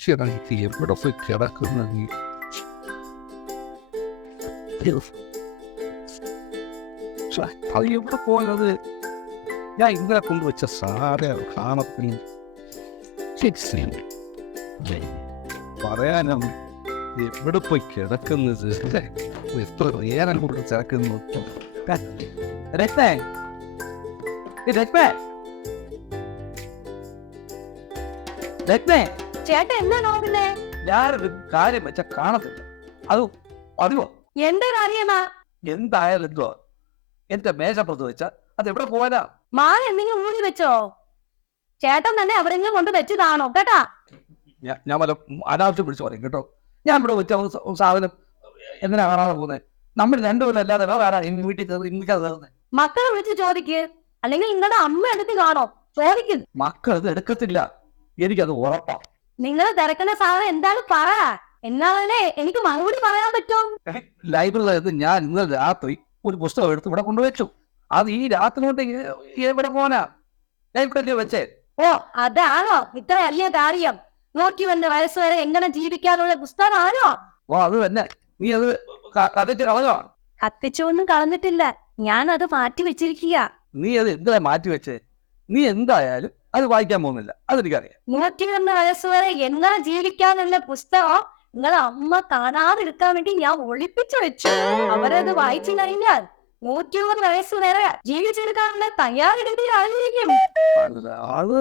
ശരി എവിടെ പോയി കിടക്കുന്ന നീ അത് എവിടെ പോയത് ഞാൻ ഇന്നലെ കൊണ്ടുവച്ച സാറെ കാണത്തിന് പറയാനും എവിടെ പോയി കിടക്കുന്നത് എത്ര നേരം കൊണ്ട് കിടക്കുന്നു രത്നേ രത്നേ രത്നേ ചേട്ടാ എന്താ നോക്കുന്നേ? ഞാനൊരു കാര്യം വെച്ച കാണത്തില്ല. അത് അറിയോ? എന്റെ കാര്യമാ. എന്തായാലും എന്തോ എന്റെ മേശപ്പുറത്ത് വെച്ച അത് എവിടെ പോവാനാ? മാല എന്തെങ്കിലും ഊരി വെച്ചോ? ചേട്ടൻ തന്നെ എവിടെയെങ്കിലും കൊണ്ട് വെച്ചതാണോ കേട്ടാ? ഞാൻ വല്ല അനാവശ്യം പിടിച്ചു പറയും കേട്ടോ. ഞാൻ ഇവിടെ വെച്ച സാധനം എന്തിനാ കാണാതെ പോകുന്നത്? നമ്മൾ രണ്ടുപേരും അല്ലാതെ വേറെ വീട്ടിൽ കയറുന്നത്. മക്കളെ വിളിച്ച് ചോദിക്ക്, അല്ലെങ്കിൽ നിങ്ങളുടെ അമ്മ എടുത്ത് കാണോ? ചോദിക്കും. മക്കൾ അത് എടുക്കത്തില്ല, എനിക്കത് ഉറപ്പാ. നിങ്ങൾ തിരക്കുന്ന സാധനം എന്താണ് പറ, എന്നാലേ എനിക്ക് മറുപടി പറയാൻ പറ്റും. ലൈബ്രറിയിൽ ഞാൻ ഇന്നലെ രാത്രി ഒരു പുസ്തകം എടുത്ത് ഇവിടെ കൊണ്ടുവച്ചു. അത് ഈ രാത്രി കൊണ്ട് എവിടെ പോനാ? ലൈബ്രറിയിൽ വെച്ചേ. ഓ അതാണോ ഇത്ര വലിയ കാര്യം? 101 വയസ്സ് വരെ എങ്ങനെ ജീവിക്കാനുള്ള പുസ്തകമാണോ? ഓ അത് തന്നെ. നീ അത് കത്തിച്ച് കളഞ്ഞോ? കത്തിച്ചൊന്നും കളഞ്ഞിട്ടില്ല, ഞാൻ അത് മാറ്റി വെച്ചിരിക്കുക. നീ അത് എന്തിനാ മാറ്റി വെച്ചേ? നീ എന്തായാലും അത് വായിക്കാൻ പോകുന്നില്ല, അതെനിക്കറിയാം. 101 വയസ്സ് വരെ എങ്ങനെ ജീവിക്കാനുള്ള പുസ്തകം നിങ്ങളെ അമ്മ കാണാതിരിക്കാൻ വേണ്ടി ഞാൻ ഒളിപ്പിച്ചു വെച്ചു. അവരത് വായിച്ചു കഴിഞ്ഞാൽ 101 വയസ്സ് വരെ ജീവിച്ചെടുക്കാനുള്ള തയ്യാറെടുപ്പിലായിരിക്കും. അത്